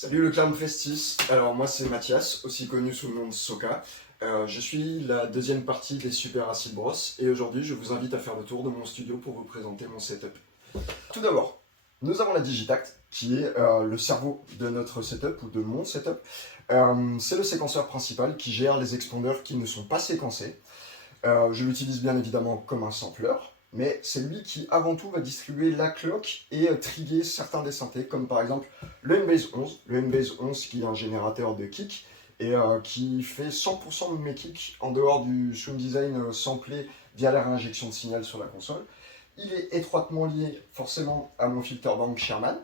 Salut le clown Festis, alors moi c'est Mathias, aussi connu sous le nom de Soka. Je suis la deuxième partie des Super Acid Bros et aujourd'hui je vous invite à faire le tour de mon studio pour vous présenter mon setup. Tout d'abord, nous avons la Digitact qui est le cerveau de notre setup ou de mon setup. C'est le séquenceur principal qui gère les expandeurs qui ne sont pas séquencés. Je l'utilise bien évidemment comme un sampler, mais c'est lui qui avant tout va distribuer la clock et trigger certains des synthés, comme par exemple le Mbase 11, le Mbase 11 qui est un générateur de kicks et qui fait 100% de mes kicks en dehors du sound design samplé via la réinjection de signal sur la console. Il est étroitement lié forcément à mon filter bank Sherman,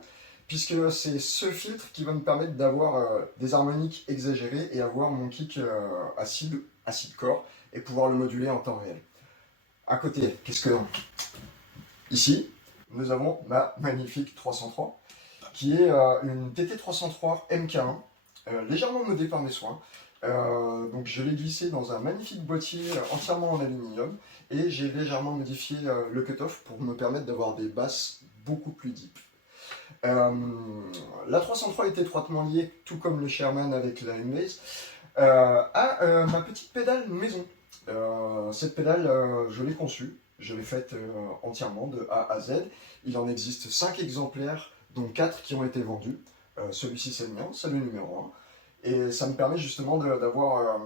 puisque c'est ce filtre qui va me permettre d'avoir des harmoniques exagérées et avoir mon kick acide core, et pouvoir le moduler en temps réel. À côté, qu'est-ce que ici, nous avons ma magnifique 303, qui est une TT303 MK1, légèrement modée par mes soins. Donc je l'ai glissé dans un magnifique boîtier entièrement en aluminium, et j'ai légèrement modifié le cutoff pour me permettre d'avoir des basses beaucoup plus deep. La 303 est étroitement liée, tout comme le Sherman avec la Mbase, à ma petite pédale maison. Cette pédale, je l'ai conçue, je l'ai faite entièrement de A à Z. Il en existe 5 exemplaires, dont 4 qui ont été vendus. Celui-ci c'est le mien, c'est le numéro 1. Et ça me permet justement d'avoir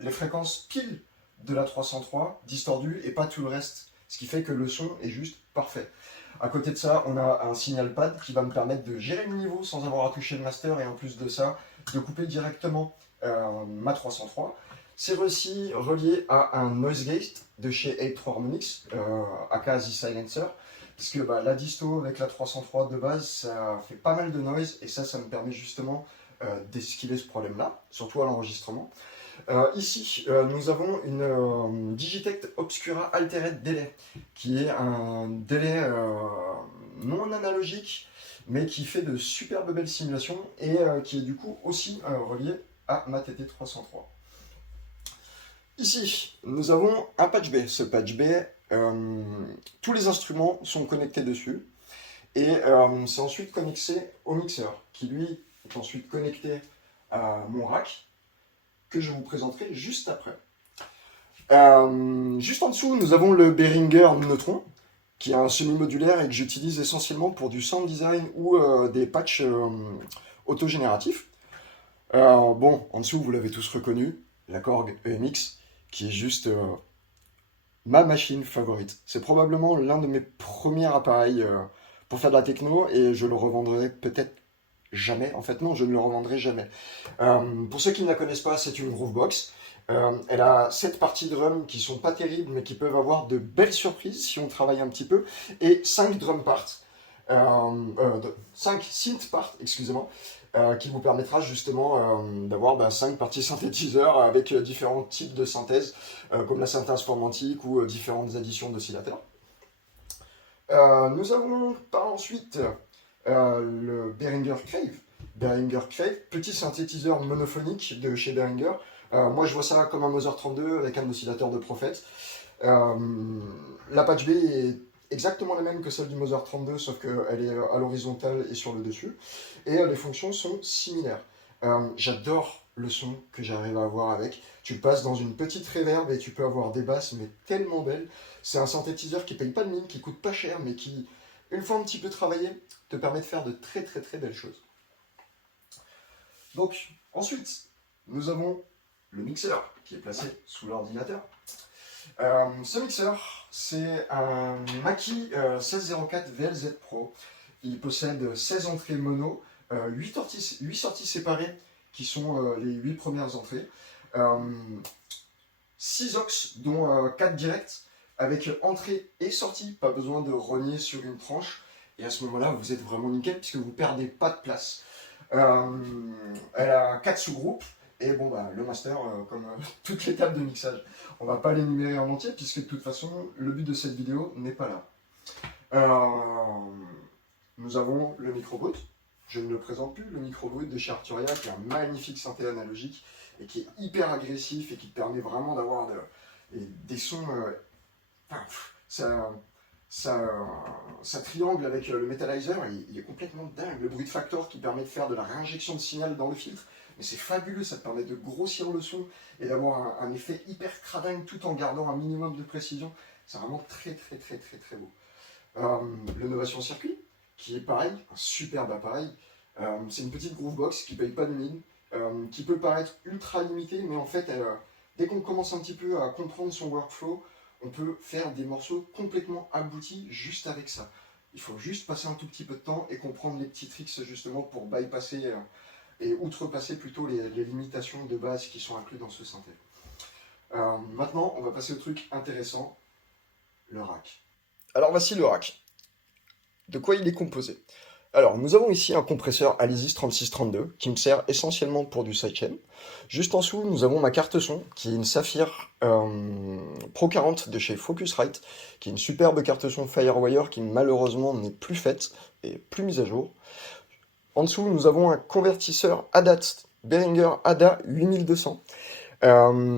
les fréquences pile de la 303 distordues et pas tout le reste. Ce qui fait que le son est juste parfait. À côté de ça, on a un signal pad qui va me permettre de gérer le niveau sans avoir à toucher le master, et en plus de ça, de couper directement ma 303. C'est aussi relié à un noise gate de chez 83 Harmonix, aka The Silencer, puisque la disto avec la 303 de base, ça fait pas mal de noise, et ça me permet justement d'esquiver ce problème-là, surtout à l'enregistrement. Ici, nous avons une Digitect Obscura Altered Delay, qui est un délai non analogique, mais qui fait de superbes belles simulations, et qui est du coup aussi relié à ma TT303. Ici, nous avons un patch B. Ce patch B, tous les instruments sont connectés dessus, et c'est ensuite connecté au mixeur, qui lui est ensuite connecté à mon rack, que je vous présenterai juste après. Juste en dessous, nous avons le Behringer Neutron, qui est un semi-modulaire et que j'utilise essentiellement pour du sound design ou des patchs autogénératifs. Bon, en dessous, vous l'avez tous reconnu, la Korg EMX, qui est juste ma machine favorite. C'est probablement l'un de mes premiers appareils pour faire de la techno, et je le revendrai peut-être jamais. En fait, non, je ne le revendrai jamais. Pour ceux qui ne la connaissent pas, c'est une Groovebox. Elle a 7 parties drum qui sont pas terribles, mais qui peuvent avoir de belles surprises si on travaille un petit peu, et 5 drum parts. 5 synth parts, excusez-moi, qui vous permettra justement d'avoir 5 parties synthétiseurs avec différents types de synthèse, comme la synthèse formantique ou différentes additions d'oscillateurs. Nous avons par ensuite le Behringer Crave. Behringer Crave, petit synthétiseur monophonique de chez Behringer. Moi je vois ça comme un Mother 32 avec un oscillateur de Prophet. La patch B est exactement la même que celle du Mother 32, sauf qu'elle est à l'horizontale et sur le dessus. Et les fonctions sont similaires. J'adore le son que j'arrive à avoir avec. Tu le passes dans une petite reverb et tu peux avoir des basses, mais tellement belles. C'est un synthétiseur qui paye pas de mine, qui coûte pas cher, mais qui, une fois un petit peu travaillé, te permet de faire de très très très belles choses. Donc, ensuite, nous avons le mixeur qui est placé sous l'ordinateur. Ce mixeur, c'est un Mackie 1604 VLZ Pro. Il possède 16 entrées mono, 8 sorties séparées qui sont les 8 premières entrées, 6 aux dont 4 directs, avec entrée et sortie, pas besoin de rogner sur une tranche, et à ce moment-là vous êtes vraiment nickel puisque vous ne perdez pas de place. Elle a 4 sous-groupes, et bon le master, comme toutes les tables de mixage, on va pas les numérer en entier puisque de toute façon le but de cette vidéo n'est pas là. Nous avons le micro-boot, je ne le présente plus, le micro-boot de chez Arturia, qui est un magnifique synthé analogique et qui est hyper agressif et qui te permet vraiment d'avoir des sons. ça triangle avec le Metalizer, il est complètement dingue. Le bruit de factor qui permet de faire de la réinjection de signal dans le filtre, mais c'est fabuleux, ça te permet de grossir le son et d'avoir un effet hyper cradingue tout en gardant un minimum de précision. C'est vraiment très très très très très beau. Le Novation Circuit, qui est pareil, un superbe appareil. C'est une petite groovebox qui paye pas de mine, qui peut paraître ultra limitée, mais en fait, dès qu'on commence un petit peu à comprendre son workflow, on peut faire des morceaux complètement aboutis juste avec ça. Il faut juste passer un tout petit peu de temps et comprendre les petits tricks justement pour bypasser et outrepasser plutôt les limitations de base qui sont incluses dans ce synthé. Maintenant, on va passer au truc intéressant, le rack. Alors voici le rack. De quoi il est composé? Alors, nous avons ici un compresseur Alesis 3632 qui me sert essentiellement pour du sidechain. Juste en dessous, nous avons ma carte son qui est une Saphir Pro 40 de chez Focusrite, qui est une superbe carte son Firewire qui malheureusement n'est plus faite et plus mise à jour. En dessous, nous avons un convertisseur ADAT Behringer ADA 8200.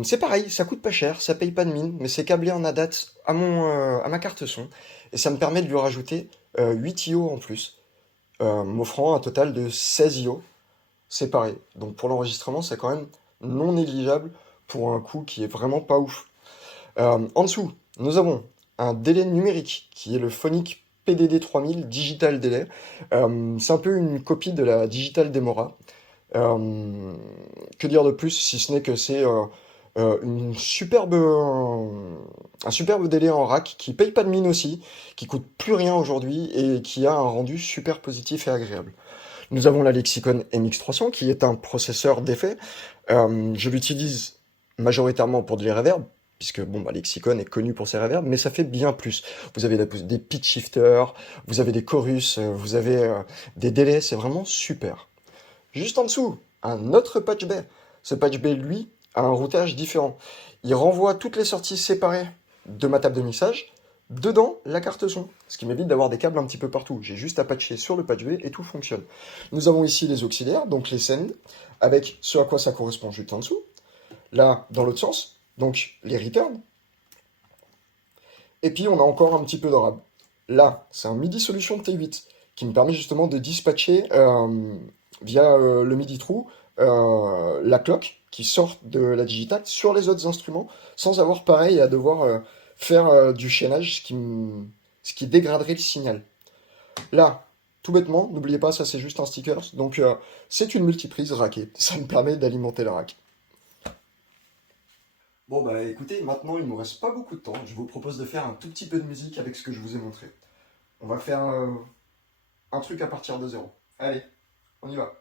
C'est pareil, ça coûte pas cher, ça paye pas de mine, mais c'est câblé en ADAT à ma carte son et ça me permet de lui rajouter 8 IO en plus. M'offrant un total de 16 IO séparés. Donc pour l'enregistrement, c'est quand même non négligeable pour un coût qui est vraiment pas ouf. En dessous, nous avons un délai numérique qui est le Phonic PDD 3000 Digital Delay. C'est un peu une copie de la Digital Demora. Que dire de plus si ce n'est que c'est un superbe délai en rack qui paye pas de mine aussi, qui coûte plus rien aujourd'hui et qui a un rendu super positif et agréable. Nous avons la Lexicon MX300 qui est un processeur d'effet. Je l'utilise majoritairement pour des reverbs, puisque bon, Lexicon est connu pour ses reverbs, mais ça fait bien plus. Vous avez des pitch shifters, vous avez des chorus, vous avez des délais, c'est vraiment super. Juste en dessous, un autre patch bay. Ce patch bay, lui, a un routage différent. Il renvoie toutes les sorties séparées de ma table de mixage dedans la carte son, ce qui m'évite d'avoir des câbles un petit peu partout. J'ai juste à patcher sur le patch bay et tout fonctionne. Nous avons ici les auxiliaires, donc les send, avec ce à quoi ça correspond juste en dessous. Là, dans l'autre sens, donc les return. Et puis on a encore un petit peu de RAB. Là, c'est un MIDI solution T8 qui me permet justement de dispatcher via le MIDI trou la cloque qui sort de la digitale sur les autres instruments sans avoir pareil à devoir faire du chaînage, ce qui dégraderait le signal. Là, tout bêtement, n'oubliez pas, ça c'est juste un sticker, donc c'est une multiprise rackée, ça me permet d'alimenter le rack. Bon bah écoutez, maintenant il ne me reste pas beaucoup de temps, je vous propose de faire un tout petit peu de musique avec ce que je vous ai montré. On va faire un truc à partir de zéro. Allez, on y va.